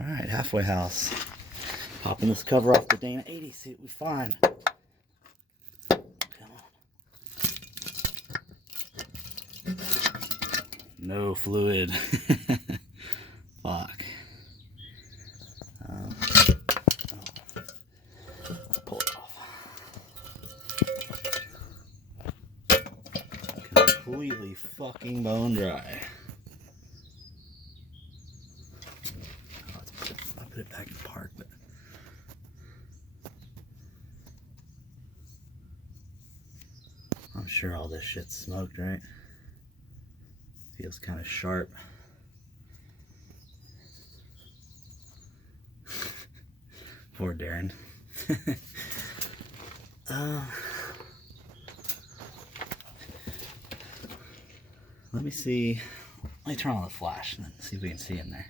Alright, halfway house. Popping this cover off the Dana 80, see what we find. Come on. No fluid. Fuck. Let's pull it off. Completely fucking bone dry. I'll put it back in the park, but I'm sure all this shit's smoked, right? Feels kind of sharp. Poor Darren. Let me see. Let me turn on the flash and see if we can see in there.